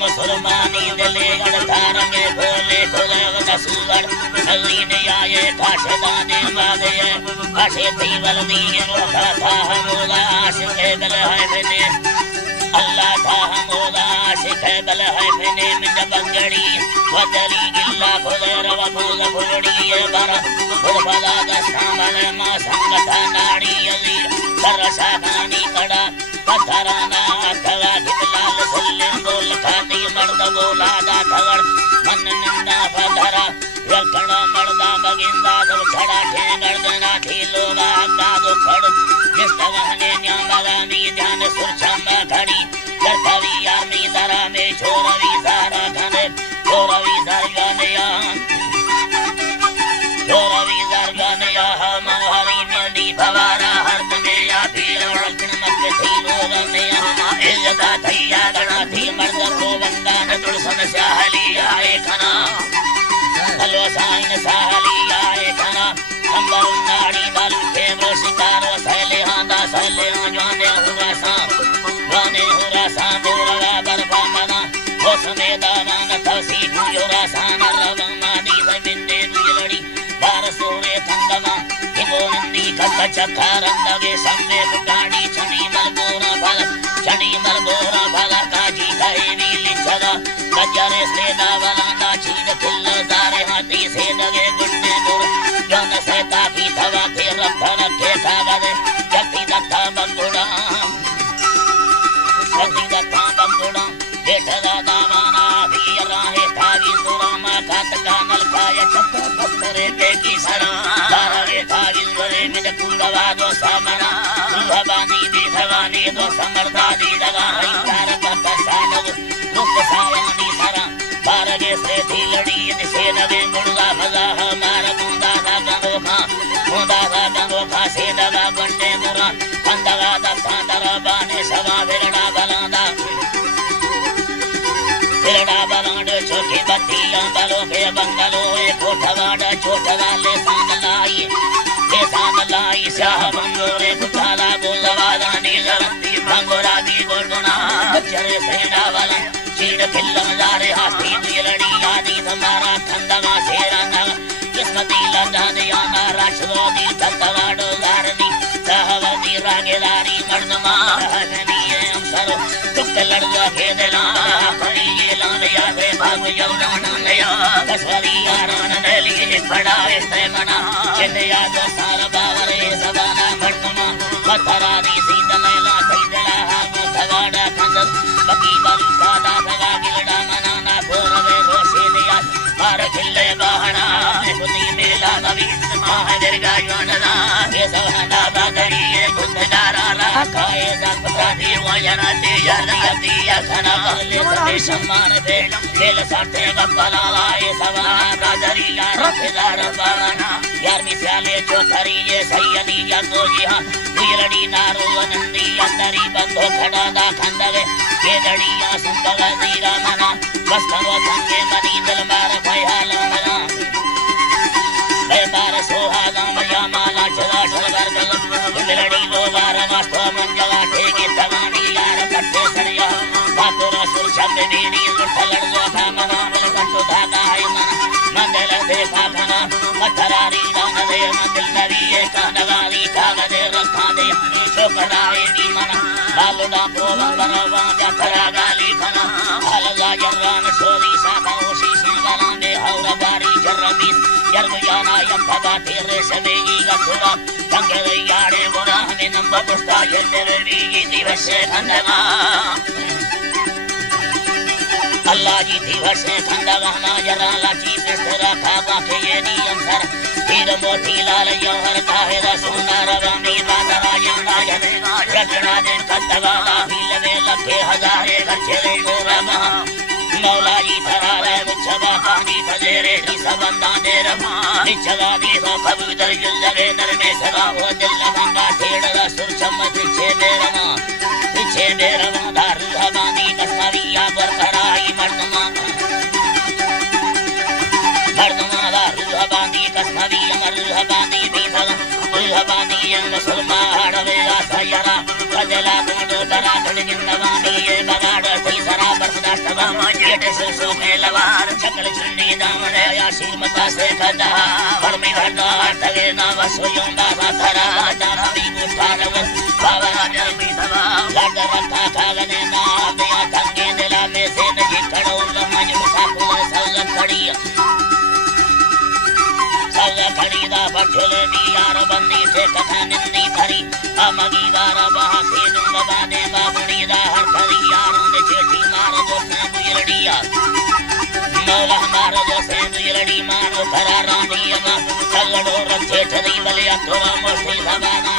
मुसलमानी दिले अड़तार में बोले खुदा नसूर नजीन आए काशदा दे बादे काशे थी वलदी रोका था हमोला आशिक बल है बने अल्लाह था हमोला आशिक बल है बने में बंगड़ी वदली गिल्ला खुदा रवा खुदा फुलड़ी बर फला दस्तामल मा संगता नाड़ी अजीर सरसा गानी कड़ा पथराना थवा गिलाल सुल्ले बोल खाती मर्द बोला दा थवड़ मन निंदा पथरा यलकड़ा मर्दा बगिंदा दब खड़ा ठेंगड़ देना थी लोगा अग्गा दो खड़ जिस तवहने न्यामगा मी ध्यान सुरछम खड़ी दरकवी आमी दरा में छोरवी सारा खने छोरवी सरगनिया छोरवी सरगनिया हम हरी मेंदी फवारा हर में या पीर वड़कन मत थी लोगा ने इज्जत थैया गणा थी मर्द को बंदा न तुलसन साहली आए खना हलवा साइन साहली आए खना अंबर नाड़ी बालू के वो शिकारो सैले हांदा सैले जाने हुरा सा बोरा बरबा मना वो समेदा मान तसी गुजरा सा नरवा मादी जमिने दुलड़ी बार सोरे थंदमा हिमो नंदी कच्चा चखारंदगे सम्मे गाड़ी छनी मलबोरा भला छनी मलबोरा भला काजी काए वीली छदा गजरे से दावलांदा छीन किल्ल जारे हाथी से दगे गुन्ने दूर जन से ताकी थवा के रखन के कागदे जति दत्ता बंदुड़ा जति दत्ता बंदुड़ा बेटदा दावाना भी राहे थावी सुरामा कात कानल खाय चक्का पत्थरे पे की सरा तारे थावी रे में कुलवा दो सामना भवानी भी भवानी दो समर्था दी लगा तार का सानव दुख सायानी सरा बारगे से थी लड़ी से नवे मुर्गा मजा हमारा मुंदा दा गंगो खा से दगा गंडे मुरा कंदगा दत्ता दरा बाने सवा विरड़ा बलांदा छोटी बत्तियां बलो के बंगलो कोठवाड़ा छोटवाले सान लाई शाह बंगोरे कुटाला बोलवाला नीलरंती बंगोरा दी गोलगुना चरे सेना वाला चीड़ फिल्म जारे हाथी दुलड़ी आदि हमारा खंदवा सेरंगा किस्मती लंदा दियाना राशोदी तत्वाड़ो गारनी सहवदी रागेदारी मर्दमा हनी हमसरो तुक लड़गा के दिला अपनी ये लालिया से भाग जौलाना लिया कसवरी यारान नली पड़ा ऐसे मना चिंदिया तो सारा बावरे सबाना मर्दमा पथरानी सीधन ला थैदला हागो थवाड़ा खंदर बकी बल सादा सगा गिलड़ा मनाना गोरवे रोशे दिया मार खिल्ले बाहना खुदी मेला नवी महादेव गायना ये सहाना बागड़ी ये गुंददारा ला खाए दत्ता दी वजना दे यदी खना ले सम्मान दे खेल साथे गप्पला लाए सवाना राजरिया रखदार बाना यार मिसाले जो थरी ये सैयदी या गोजिया दुलड़ी नारो नंदी अंदरी बंधो खड़ा दा खंदवे ये दड़िया सुंदर दीरा मना बस करो संगे मनी दिल मार भयाल मना बेबार सोहागा मया माला चला सरवर गल दुलड़ी लो बार वास्तव मन जगा ठेके तवानी यार कट्टे सरिया बातोरा सुर शब्द बेनी लुटलड़ दो था मना मल कट्टो धागा है मना मंदल देखा खना मथरारी दान दे मंदिर नवी का नगारी कागदे रखा दे छोकराए दी मना बालुडा प्रोवा बरवा जखरा गाली खना अलगा जर्रान सोरी साखा उसी सिंगला में हौरा बारी जर्रमी जर्गयाना यंपगा तेरे सवेगी गथुरा तंगे यारे गोरा हमें नंबर पुस्ता ये तेरे बीगी दिवसे खंडगा अल्लाह जी दिवसे खंडगा ना जरा लाची पेस्तरा खाबा के ये नियम सर तीर मोती लाल यौहर काहेदा सोना रवामी बादरा यंगा जदेगा रगड़ा दे कतगा ही लवे लखे हजारे गछरे गोरा महा मौला जी थरा रे मुछबा पानी फजेरे की सब बंदा दे रमा निचला दी हो कबूतर जुल्लरे नर में सगा हो दिल लमंगा ठेड़ा सुर चमच पीछे मेरा दारू हवानी कसमरिया बरकराई मर्दमा दारू हवानी कसमरिया मर्द हवानी बीता हवानी मुसलमान वेला सयरा कजला गुंडो बरा धड़गिंदवानी ये बगाड़ सही सरा बर्दाश्त बामा जेट सुसु में लवार चकल चुन्नी दामने या श्रीमता से कदा परमी भरदा तगे ना वसुयों बाबा थरा दामी गुठारवन बाबा जमी दवा लड़ रखा कागने ना दया तंगे दिला में से नहीं खड़ो लमज मुसाफिर सल्लत खड़ी खरीदा बचले यार बंदी से कथा निंदी भरी अमगी वारा बहा से दूंगा दे बाबुनी दा हर खरी यारों ने चेठी मार दो से मुजलड़िया मौला मार दो से मुजलड़ी मारो खरा रानी अमा सगड़ो रखे ठरी बलिया तोरा मोसी सबाना